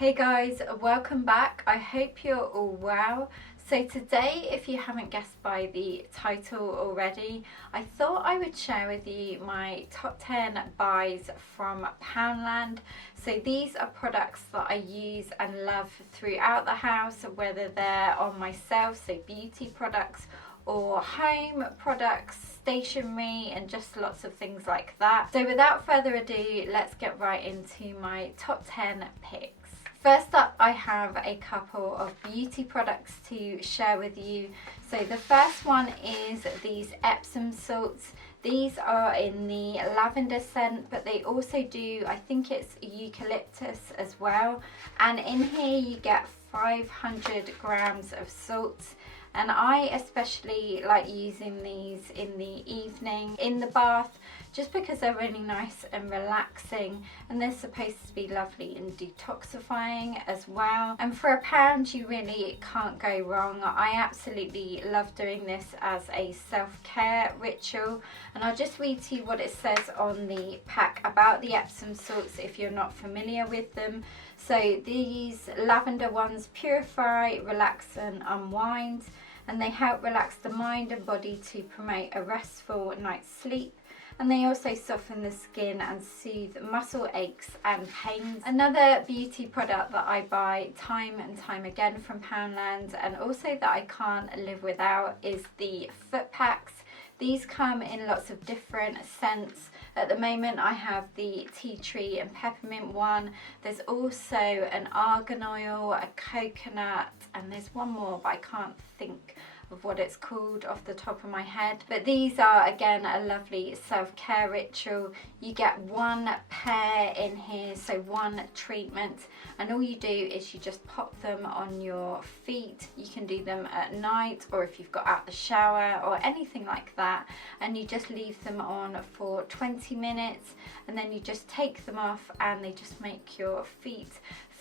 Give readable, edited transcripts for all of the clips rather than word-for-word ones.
Hey guys, welcome back. I hope you're all well. So today, if you haven't guessed by the title already, I thought I would share with you my top 10 buys from Poundland. So these are products that I use and love throughout the house, whether they're on myself, so beauty products, or home products, stationery, and just lots of things like that. So without further ado, let's get right into my top 10 picks. First up, I have a couple of beauty products to share with you. So the first one is these Epsom Salts. These are in the lavender scent, but they also do, I think it's eucalyptus as well. And in here you get 500 grams of salts. And I especially like using these in the evening, in the bath, just because they're really nice and relaxing, and they're supposed to be lovely and detoxifying as well. And for £1, you really can't go wrong. I absolutely love doing this as a self-care ritual, and I'll just read to you what it says on the pack about the Epsom salts if you're not familiar with them. So these lavender ones purify, relax and unwind, and they help relax the mind and body to promote a restful night's sleep. And they also soften the skin and soothe muscle aches and pains. Another beauty product that I buy time and time again from Poundland, and also that I can't live without, is the foot packs. These come in lots of different scents. At the moment I have the tea tree and peppermint one. There's also an argan oil, a coconut, and there's one more, but I can't think of what it's called off the top of my head. But these are again a lovely self-care ritual. You get one pair in here, so one treatment, and all you do is you just pop them on your feet. You can do them at night, or if you've got out the shower or anything like that, and you just leave them on for 20 minutes, and then you just take them off, and they just make your feet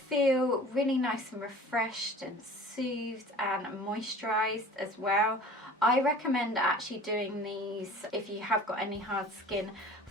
feel really nice and refreshed and soothed and moisturized as well. I recommend actually doing these if you have got any hard skin,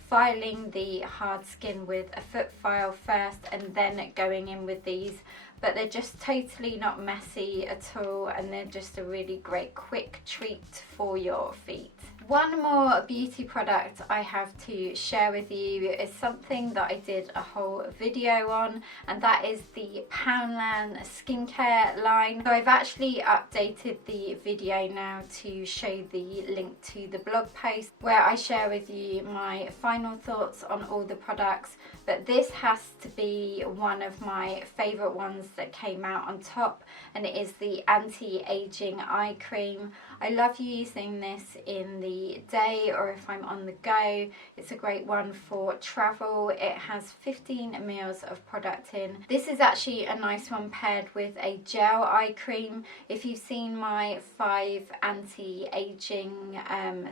filing the hard skin with a foot file first and then going in with these, but they're just totally not messy at all, and they're just a really great quick treat for your feet. One more beauty product I have to share with you is something that I did a whole video on, and that is the Poundland skincare line. So I've actually updated the video now to show the link to the blog post where I share with you my final thoughts on all the products, but this has to be one of my favourite ones that came out on top, and it is the anti-aging eye cream. I love using this in the day or if I'm on the go. It's a great one for travel. It has 15 ml of product in. This is actually a nice one paired with a gel eye cream. If you've seen my 5 anti-aging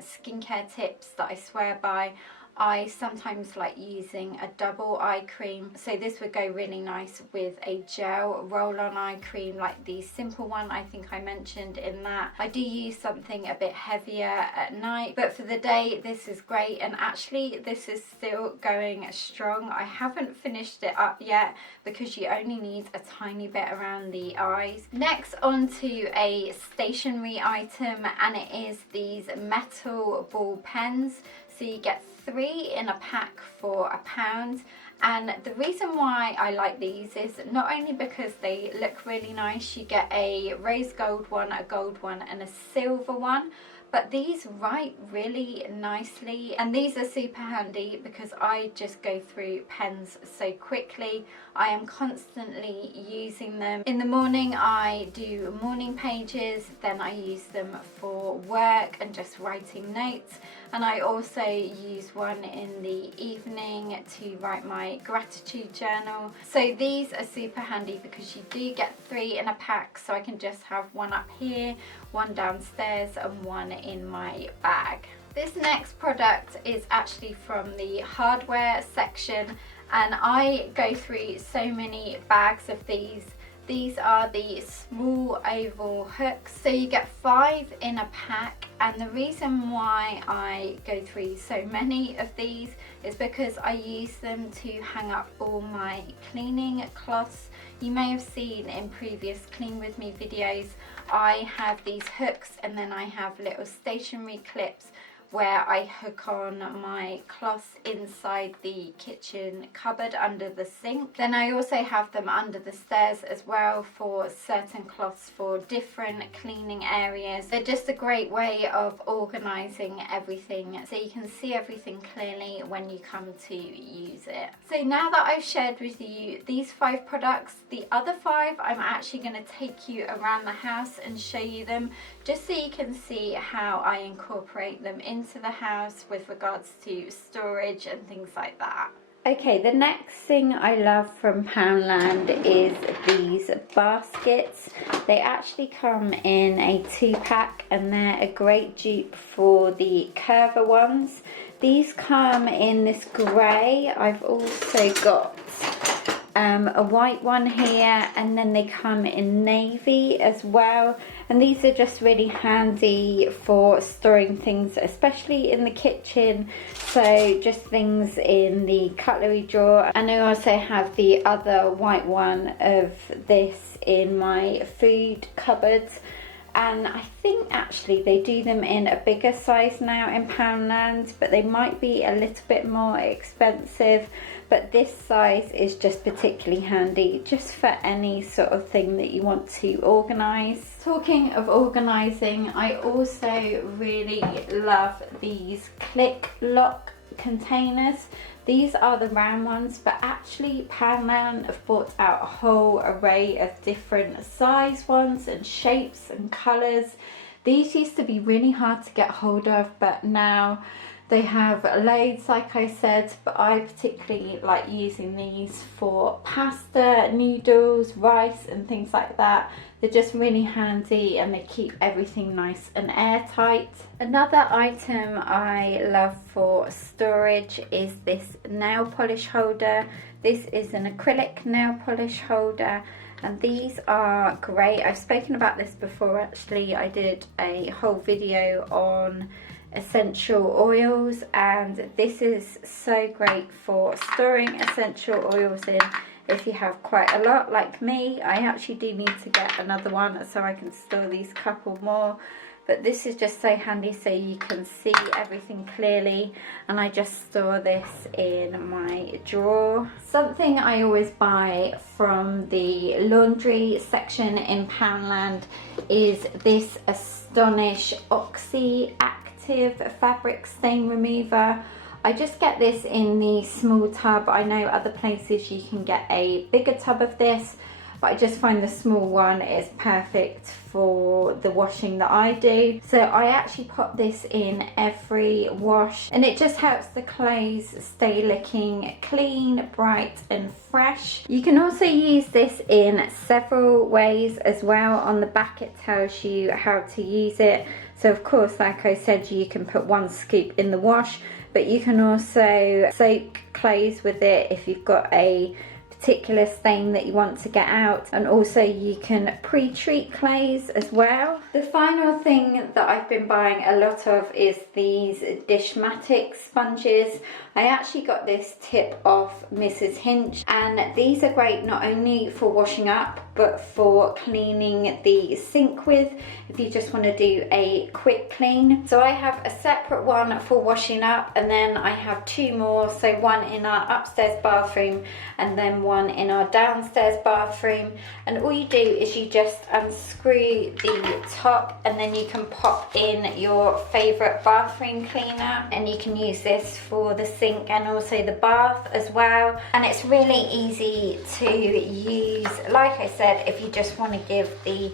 skincare tips that I swear by, I sometimes like using a double eye cream, so this would go really nice with a gel roll-on eye cream like the simple one I think I mentioned in that. I do use something a bit heavier at night, but for the day this is great, and actually this is still going strong. I haven't finished it up yet because you only need a tiny bit around the eyes. Next, on to a stationery item, and it is these metal ball pens. So you get 3 in a pack for £1, and the reason why I like these is not only because they look really nice. You get a rose gold one, a gold one, and a silver one, but these write really nicely, and these are super handy because I just go through pens so quickly. I am constantly using them. In the morning I do morning pages, then I use them for work and just writing notes, and I also use one in the evening to write my gratitude journal. So these are super handy because you do get 3 in a pack, so I can just have one up here, one downstairs, and one in my bag. This next product is actually from the hardware section, and I go through so many bags of these These are the small oval hooks, so you get 5 in a pack, and the reason why I go through so many of these is because I use them to hang up all my cleaning cloths. You may have seen in previous Clean With Me videos, I have these hooks and then I have little stationery clips where I hook on my cloths inside the kitchen cupboard under the sink. Then I also have them under the stairs as well for certain cloths for different cleaning areas. They're just a great way of organising everything so you can see everything clearly when you come to use it. So now that I've shared with you these 5 products, the other 5 I'm actually going to take you around the house and show you them, just so you can see how I incorporate them into the house with regards to storage and things like that. Okay, the next thing I love from Poundland is these baskets. They actually come in a 2-pack and they're a great dupe for the curver ones. These come in this grey. I've also got a white one here, and then they come in navy as well, and these are just really handy for storing things, especially in the kitchen, so just things in the cutlery drawer. And I also have the other white one of this in my food cupboards, and I think actually they do them in a bigger size now in Poundland, but they might be a little bit more expensive. But this size is just particularly handy just for any sort of thing that you want to organise. Talking of organising, I also really love these click lock containers. These are the round ones, but actually Poundland have brought out a whole array of different size ones and shapes and colours. These used to be really hard to get hold of, but now they have loads, like I said, but I particularly like using these for pasta, noodles, rice and things like that. They're just really handy and they keep everything nice and airtight. Another item I love for storage is this nail polish holder. This is an acrylic nail polish holder, and these are great. I've spoken about this before actually. I did a whole video on essential oils, and this is so great for storing essential oils in if you have quite a lot like me. I actually do need to get another one so I can store these couple more, but this is just so handy so you can see everything clearly, and I just store this in my drawer. Something I always buy from the laundry section in Poundland is this Astonish Oxy fabric stain remover. I just get this in the small tub. I know other places you can get a bigger tub of this, but I just find the small one is perfect for the washing that I do. So I actually pop this in every wash, and it just helps the clothes stay looking clean, bright and fresh. You can also use this in several ways as well. On the back it tells you how to use it. So of course, like I said, you can put 1 scoop in the wash, but you can also soak clothes with it if you've got a particular stain that you want to get out, and also you can pre-treat clothes as well. The final thing that I've been buying a lot of is these Dishmatic sponges. I actually got this tip off Mrs. Hinch, and these are great not only for washing up but for cleaning the sink with, if you just want to do a quick clean. So I have a separate one for washing up, and then I have 2 more, so one in our upstairs bathroom and then one in our downstairs bathroom. And all you do is you just unscrew the top, and then you can pop in your favourite bathroom cleaner, and you can use this for the sink and also the bath as well. And it's really easy to use, like I said, if you just want to give the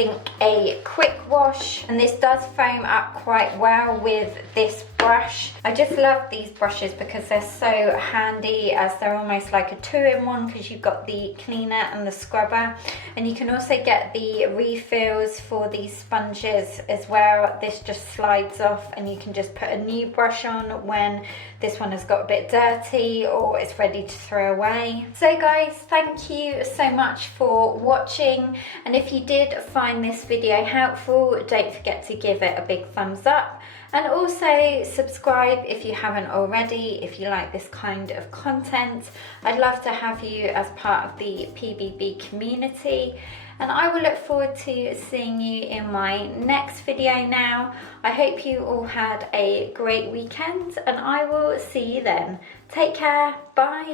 sink a quick wash, and this does foam up quite well with this brush. I just love these brushes because they're so handy, as they're almost like a two-in-one, because you've got the cleaner and the scrubber, and you can also get the refills for these sponges as well. This just slides off and you can just put a new brush on when this one has got a bit dirty or it's ready to throw away. So guys, thank you so much for watching, and if you did find this video helpful, don't forget to give it a big thumbs up, and also subscribe if you haven't already, if you like this kind of content. I'd love to have you as part of the PBB community, and I will look forward to seeing you in my next video now. I hope you all had a great weekend, and I will see you then. Take care, bye.